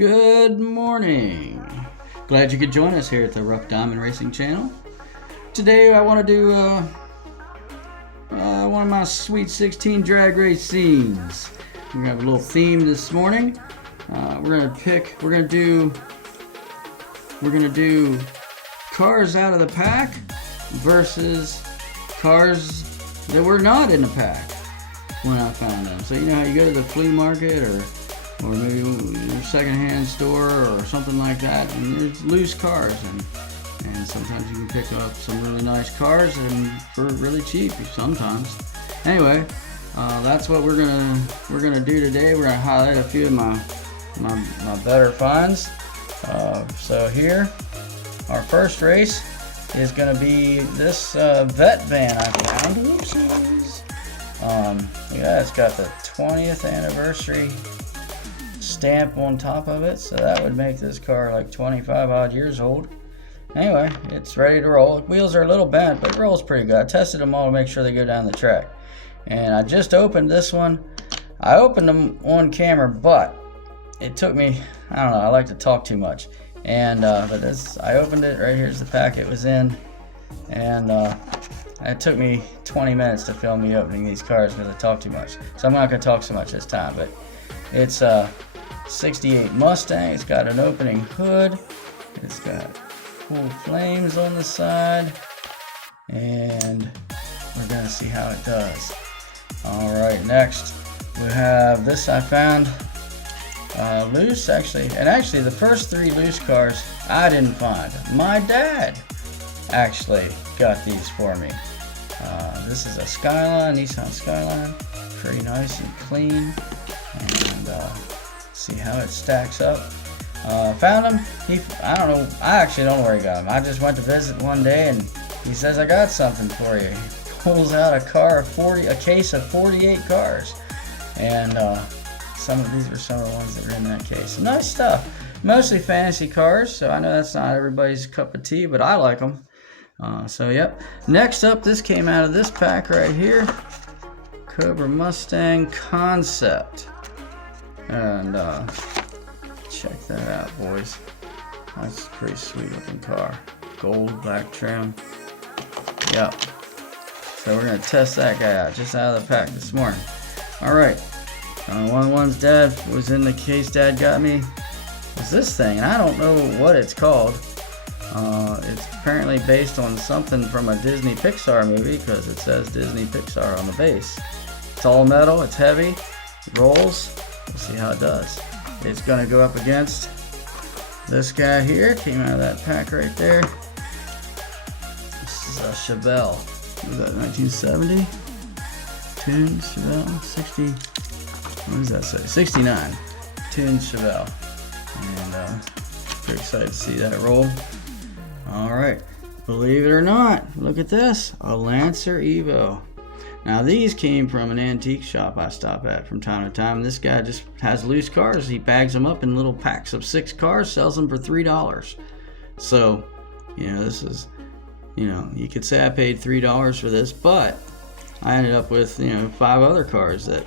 Good morning. Glad you could join us here at the Rough Diamond Racing channel. Today I want to do one of my Sweet 16 drag race scenes. We're gonna have a little theme this morning. We're gonna do cars out of the pack versus cars that were not in the pack when I found them. So you know how you go to the flea market or maybe your secondhand store or something like that, and there's loose cars, and sometimes you can pick up some really nice cars and for really cheap sometimes. Anyway, that's what we're gonna do today. We're gonna highlight a few of my better finds. So here, our first race is gonna be this vet van I found. Oopsies. Yeah, it's got the 20th anniversary stamp on top of it, so that would make this car like 25 odd years old. Anyway, it's ready to roll. Wheels are a little bent, but it rolls pretty good. I tested them all to make sure they go down the track. And I just opened this one. I opened them on camera, but it took me, I don't know, I like to talk too much. And but this, I opened it, right here's the pack it was in, and it took me 20 minutes to film me opening these cars because I talk too much. So I'm not going to talk so much this time, but it's a 68 Mustang. It's got an opening hood. It's got cool flames on the side, and we're going to see how it does. Alright, next we have this I found loose, actually, and actually the first three loose cars I didn't find. My dad actually got these for me. This is a Skyline, Nissan Skyline, pretty nice and clean, and see how it stacks up. Found him. I don't know. I actually don't know where he got him. I just went to visit one day, and he says, "I got something for you." He pulls out a case of 48 cars, and some of these were some of the ones that were in that case. Nice stuff. Mostly fantasy cars, so I know that's not everybody's cup of tea, but I like them. So yep. Next up, this came out of this pack right here. Cobra Mustang Concept. And check that out, boys. That's a pretty sweet looking car. Gold, black trim. Yep. So we're gonna test that guy out just out of the pack this morning. Alright. One of the ones Dad was in the case Dad got me was this thing, and I don't know what it's called. It's apparently based on something from a Disney Pixar movie because it says Disney Pixar on the base. It's all metal, it's heavy, it rolls. We'll see how it does. It's gonna go up against this guy here. Came out of that pack right there. This is a Chevelle. Was that 1970? Tuned Chevelle? 60. What does that say? 69. Tuned Chevelle. And pretty excited to see that roll. Alright. Believe it or not, look at this. A Lancer Evo. Now these came from an antique shop I stop at from time to time. This guy just has loose cars. He bags them up in little packs of 6 cars, sells them for $3. So, you know, this is, you know, you could say I paid $3 for this, but I ended up with, you know, 5 other cars that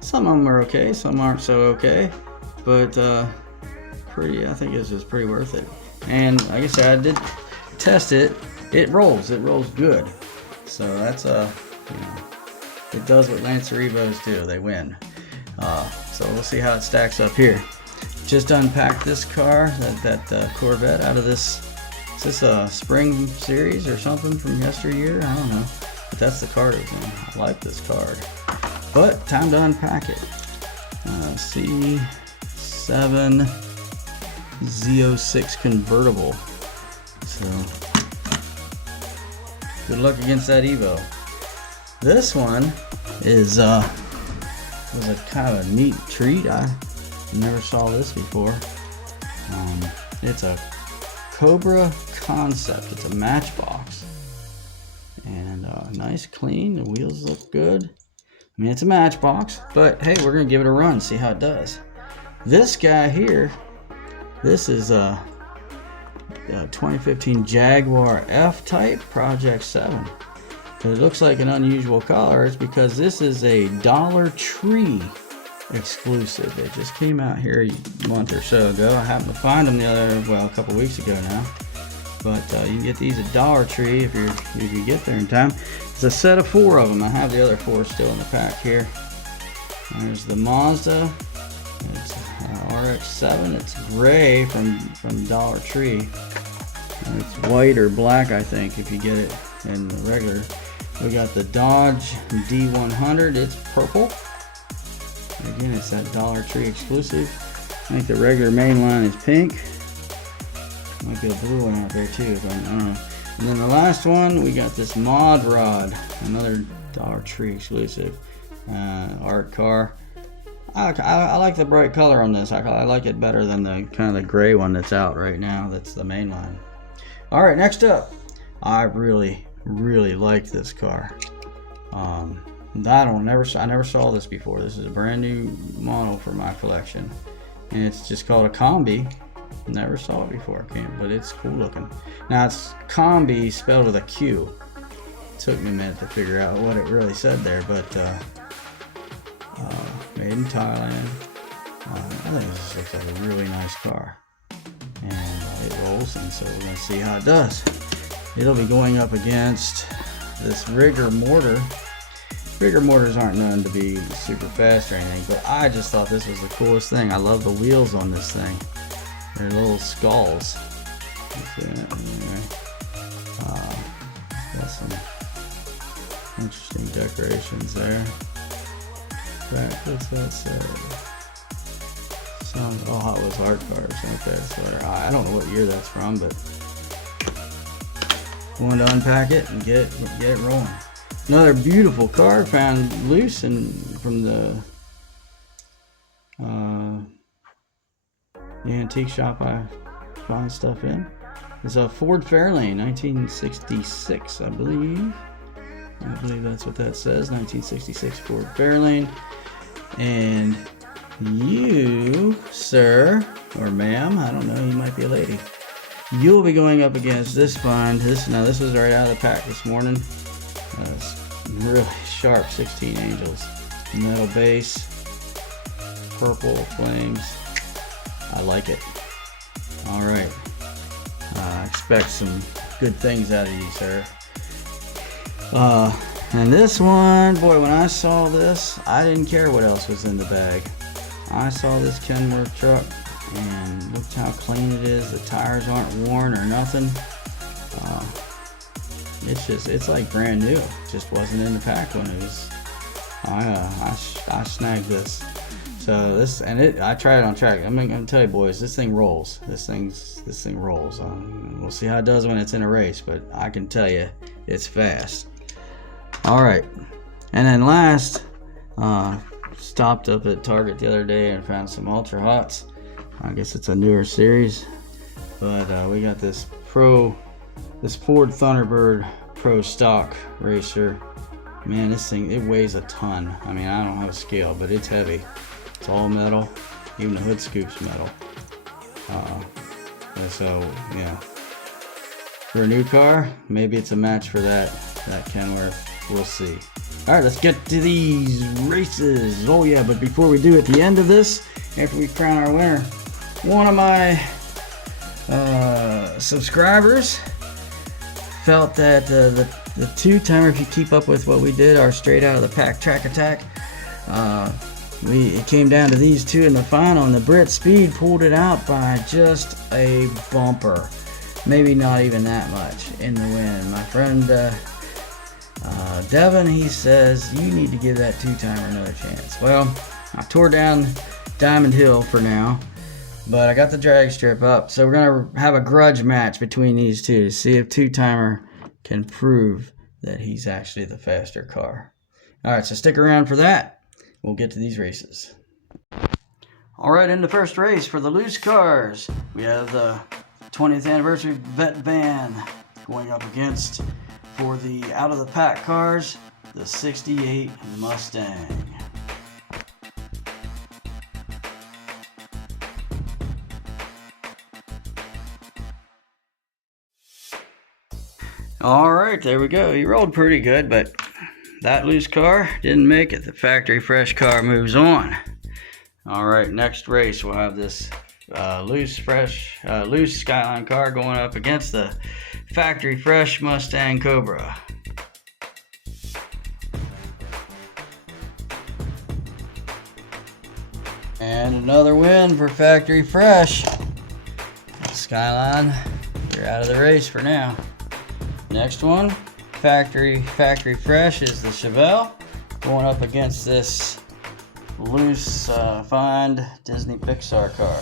some of them are okay, some aren't so okay, but I think it's just pretty worth it. And like I said, I did test it. It rolls good. So that's you know, it does what Lancer Evos do. They win. So we'll see how it stacks up here. Just unpacked this car, that Corvette, out of this. Is this a Spring Series or something from yesteryear? I don't know. But that's the card it was in. I like this card. But time to unpack it. C7 Z06 convertible. So good luck against that Evo. This one is was a kind of a neat treat. I never saw this before. It's a Cobra Concept. It's a matchbox, and nice, clean. The wheels look good. I mean, it's a matchbox, but hey, we're gonna give it a run, see how it does. This guy here, this is a 2015 Jaguar F-Type Project 7. It looks like an unusual color. It's because this is a Dollar Tree exclusive. They just came out here a month or so ago. I happened to find them a couple weeks ago now. But you can get these at Dollar Tree if you get there in time. It's a set of 4 of them. I have the other 4 still in the pack here. There's the Mazda. It's RX-7. It's gray from Dollar Tree. It's white or black, I think, if you get it in the regular. We got the Dodge D100. It's purple. Again, it's that Dollar Tree exclusive. I think the regular main line is pink. Might be a blue one out there too, if I don't know. And then the last one, we got this Mod Rod, another Dollar Tree exclusive art car. I like the bright color on this. I like it better than the kind of the gray one that's out right now. That's the main line. All right, next up, I really like this car. I never saw this before. This is a brand new model for my collection, and it's just called a Combi. Never saw it before, but it's cool looking. Now it's Combi spelled with a Q. It took me a minute to figure out what it really said there, but made in Thailand. I think this looks like a really nice car, and it rolls, and so we're gonna see how it does. It'll be going up against this rigger mortar. Rigger mortars aren't known to be super fast or anything, but I just thought this was the coolest thing. I love the wheels on this thing. They're little skulls. Anyway, got some interesting decorations there. What's that say? Sounds Hot Wheels art cars. Okay, so I don't know what year that's from, but wanted to unpack it and get it rolling. Another beautiful car found loose from the antique shop I find stuff in. It's a Ford Fairlane, 1966, I believe. I believe that's what that says, 1966 Ford Fairlane. And you, sir, or ma'am, I don't know, you might be a lady. You'll be going up against this find. This was right out of the pack this morning. Really sharp 16 Angels. Metal base, purple flames. I like it. Alright. Expect some good things out of you, sir. And this one, boy, when I saw this, I didn't care what else was in the bag. I saw this Kenworth truck, and look how clean it is. The tires aren't worn or nothing. It's like brand new. It just wasn't in the pack when it was. I snagged this. So this, and I tried it on track. I'm gonna tell you, boys, this thing rolls. This thing rolls. We'll see how it does when it's in a race, but I can tell you, it's fast. All right, and then last, stopped up at Target the other day and found some Ultra Hots. I guess it's a newer series, but we got this Ford Thunderbird Pro Stock Racer. Man, this thing, it weighs a ton. I mean, I don't have a scale, but it's heavy. It's all metal. Even the hood scoop's metal. So, yeah. For a new car, maybe it's a match for that Kenworth. We'll see. All right, let's get to these races. Oh, yeah, but before we do, at the end of this, after we crown our winner, one of my subscribers felt that the two-timer, if you keep up with what we did, our straight out of the pack track attack, it came down to these two in the final, and the Brit Speed pulled it out by just a bumper, maybe not even that much in the win. My friend Devin, he says you need to give that two-timer another chance. Well, I tore down Diamond Hill for now, but I got the drag strip up, so we're gonna have a grudge match between these two to see if two-timer can prove that he's actually the faster car. All right, so stick around for that. We'll get to these races. All right, in the first race for the loose cars, we have the 20th anniversary vet van going up against, for the out of the pack cars, the 68 Mustang. All right, there we go. He rolled pretty good, but that loose car didn't make it. The factory fresh car moves on. All right, next race we'll have this loose Skyline car going up against the factory fresh Mustang Cobra. And another win for factory fresh. Skyline, you're out of the race for now. Next one, factory fresh, is the Chevelle going up against this loose find Disney Pixar car.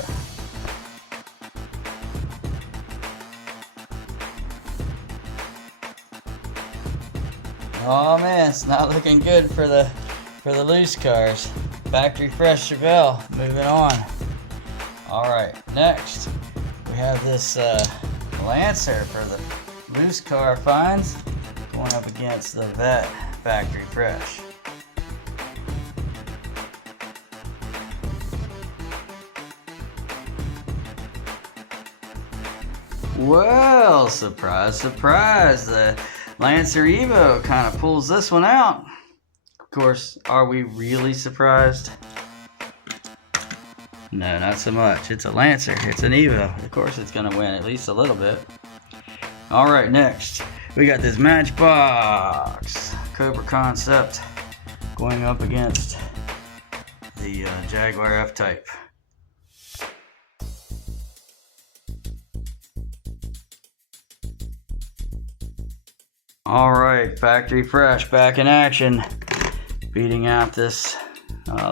Oh man, it's not looking good for the loose cars. Factory fresh Chevelle moving on. All right, next we have this Lancer for the loose car finds going up against the Vet factory fresh. Well, surprise, surprise, the Lancer Evo kind of pulls this one out. Of course, are we really surprised? No, not so much. It's a Lancer, it's an Evo. Of course it's gonna win at least a little bit. All right, next, we got this Matchbox Cobra Concept going up against the Jaguar F-Type. All right, factory fresh back in action, beating out this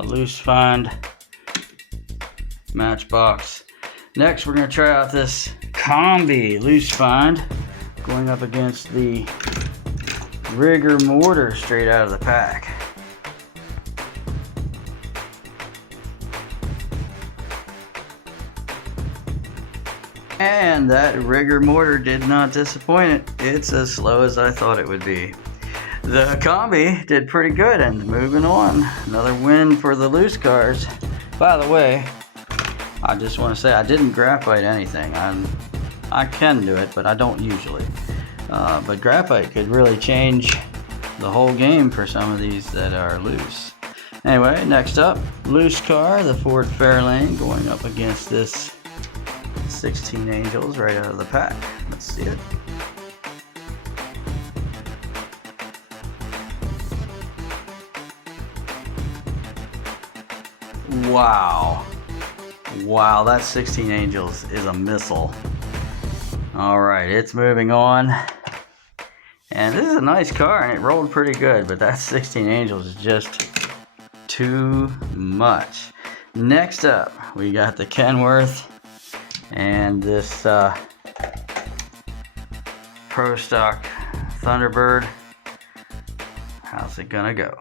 loose find Matchbox. Next, we're going to try out this Combi loose find going up against the Rigger Mortar straight out of the pack. And that Rigger Mortar did not disappoint it. It's as slow as I thought it would be. The Combi did pretty good, and moving on. Another win for the loose cars. By the way, I just want to say I didn't graphite anything. I can do it, but I don't usually. But graphite could really change the whole game for some of these that are loose. Anyway, next up, loose car, the Ford Fairlane going up against this 16 Angels right out of the pack. Let's see it. Wow. Wow, that 16 Angels is a missile. Alright, it's moving on. And this is a nice car and it rolled pretty good, but that 16 Angels is just too much. Next up, we got the Kenworth and this Pro Stock Thunderbird. How's it gonna go?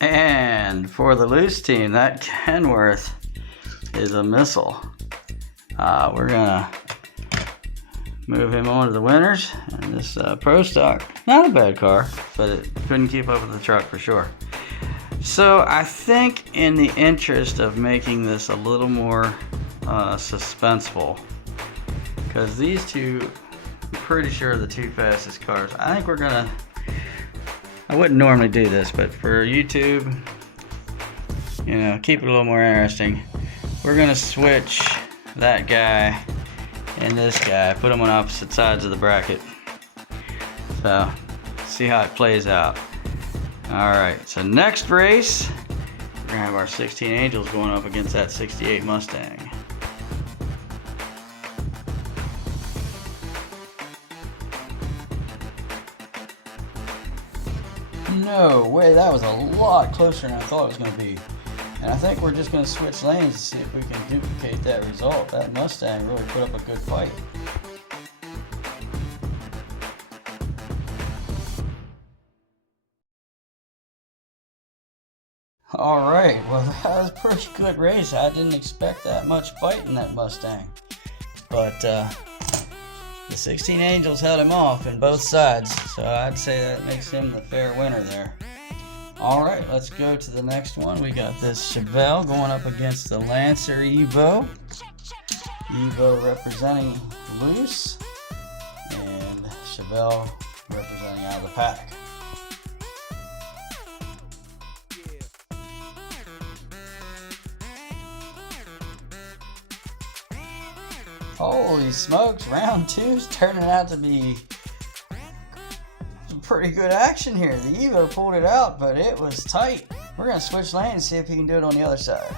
And for the loose team, that Kenworth is a missile. We're gonna move him on to the winners. And this Pro Stock, not a bad car, but it couldn't keep up with the truck for sure. So I think in the interest of making this a little more suspenseful, because these two, I'm pretty sure are the two fastest cars. I think we're gonna, I wouldn't normally do this, but for YouTube, you know, keep it a little more interesting, we're gonna switch that guy and this guy, put them on opposite sides of the bracket. So, see how it plays out. Alright, so next race, we're gonna have our 16 Angels going up against that 68 Mustang. No way, that was a lot closer than I thought it was going to be. And I think we're just going to switch lanes to see if we can duplicate that result. That Mustang really put up a good fight. Alright, well that was a pretty good race. I didn't expect that much fight in that Mustang. But the 16 Angels held him off in both sides, so I'd say that makes him the fair winner there. Alright, let's go to the next one. We got this Chevelle going up against the Lancer Evo. Evo representing loose, and Chevelle representing out of the pack. Holy smokes, round 2's turning out to be some pretty good action here. The Evo pulled it out, but it was tight. We're going to switch lanes and see if he can do it on the other side.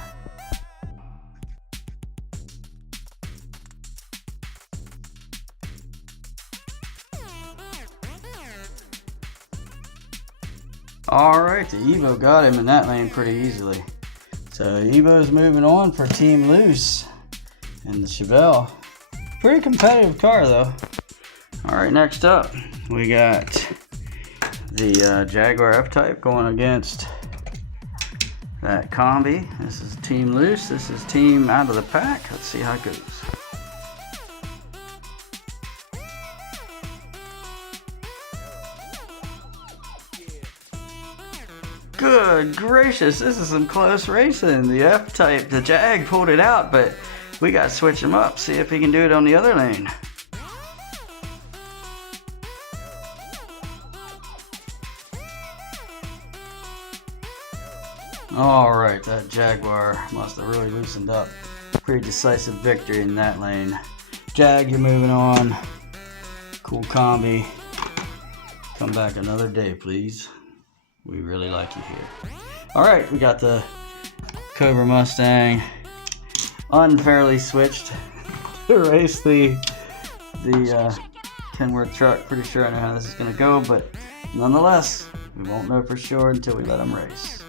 Alright, the Evo got him in that lane pretty easily. So Evo's moving on for Team Loose and the Chevelle. Pretty competitive car though. Alright, next up we got the Jaguar F-Type going against that Combi. This is Team Loose, this is Team Out of the Pack. Let's see how it goes. Good gracious, this is some close racing. The F-Type, the Jag pulled it out, but we got to switch him up, see if he can do it on the other lane. Alright, that Jaguar must have really loosened up. Pretty decisive victory in that lane. Jag, you're moving on. Cool Combi. Come back another day, please. We really like you here. Alright, we got the Cobra Mustang. Unfairly switched to race the Kenworth truck. Pretty sure I know how this is going to go, but nonetheless, we won't know for sure until we let them race.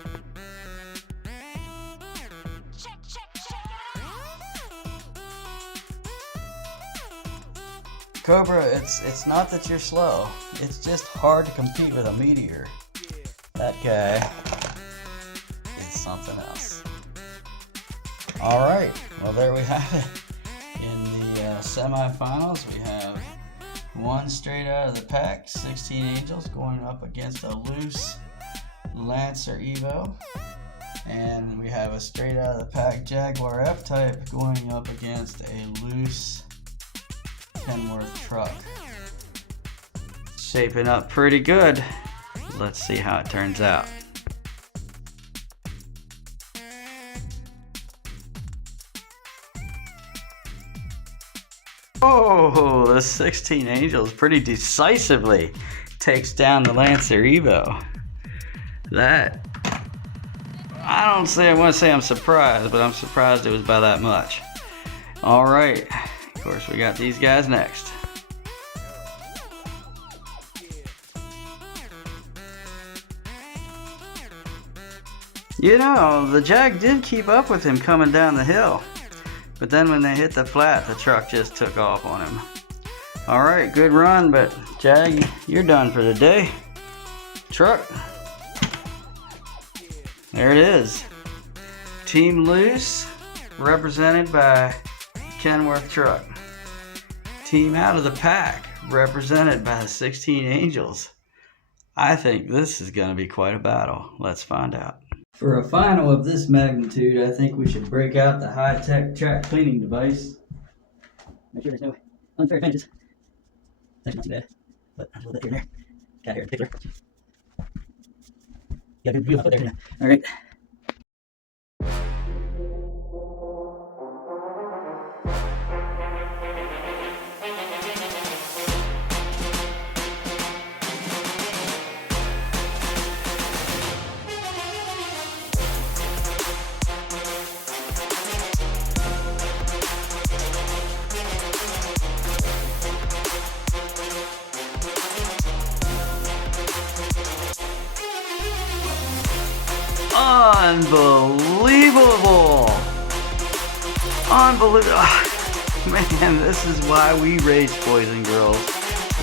Cobra, it's not that you're slow. It's just hard to compete with a Meteor. That guy is something else. Alright, well there we have it. In the semifinals, we have one straight out of the pack, 16 Angels going up against a loose Lancer Evo. And we have a straight out of the pack Jaguar F-Type going up against a loose Kenworth truck. Shaping up pretty good. Let's see how it turns out. Oh, the 16 Angels pretty decisively takes down the Lancer Evo. That, I want to say I'm surprised, but I'm surprised it was by that much. Alright, of course we got these guys next. You know, the Jag did keep up with him coming down the hill. But then when they hit the flat, the truck just took off on him. Alright, good run, but Jag, you're done for the day. Truck. There it is. Team Loose, represented by Kenworth truck. Team Out of the Pack, represented by the 16 Angels. I think this is going to be quite a battle. Let's find out. For a final of this magnitude, I think we should break out the high-tech track cleaning device. Make sure there's no unfair advantages. That's not too bad, but a little bit here and there. Cat hair in particular. Yeah, good view up there. All right. Unbelievable! Unbelievable! Man, this is why we race, boys and girls.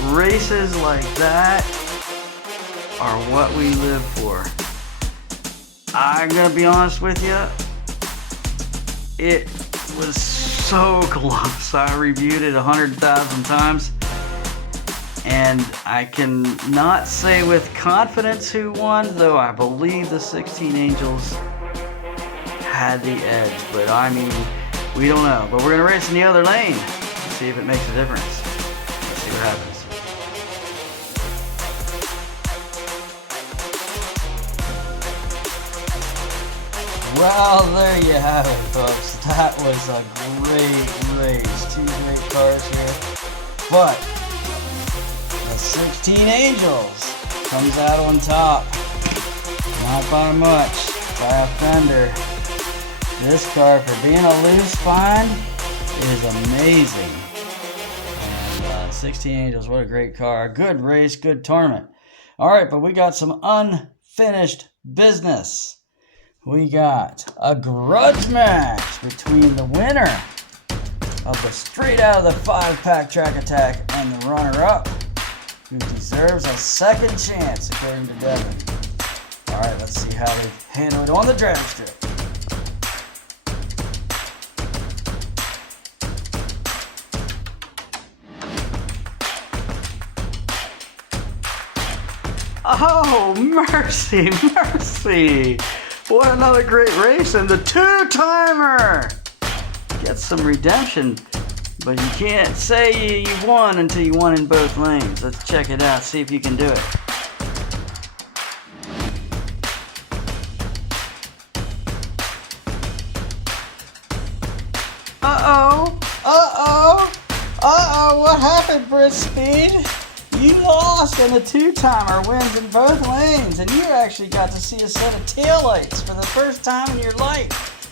Races like that are what we live for. I'm gonna be honest with you, it was so close. I reviewed it 100,000 times, and I can not say with confidence who won, though I believe the 16 Angels had the edge. But I mean, we don't know. But we're gonna race in the other lane and see if it makes a difference. Let's see what happens. Well, there you have it, folks. That was a great race. Two great cars here. But the 16 Angels comes out on top. Not by much. By a fender. This car, for being a loose find, is amazing. And 16 Angels, what a great car. Good race, good tournament. Alright, but we got some unfinished business. We got a grudge match between the winner of the straight out of the 5-pack track attack and the runner-up, who deserves a second chance according to Devin. Alright, let's see how they handle it on the drag strip. Oh, mercy, mercy. What another great race, and the two-timer gets some redemption, but you can't say you won until you won in both lanes. Let's check it out, see if you can do it. What happened, Brit Speed? You lost, and the two-timer wins in both lanes, and you actually got to see a set of taillights for the first time in your life.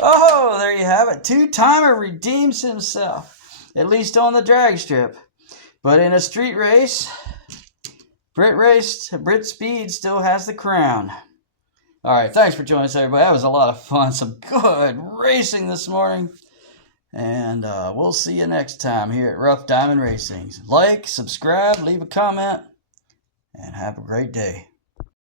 Oh, there you have it. Two-timer redeems himself, at least on the drag strip. But in a street race, Brit Speed still has the crown. All right, thanks for joining us, everybody. That was a lot of fun. Some good racing this morning. And we'll see you next time here at Rough Diamond Racing. Like, subscribe, leave a comment, and have a great day.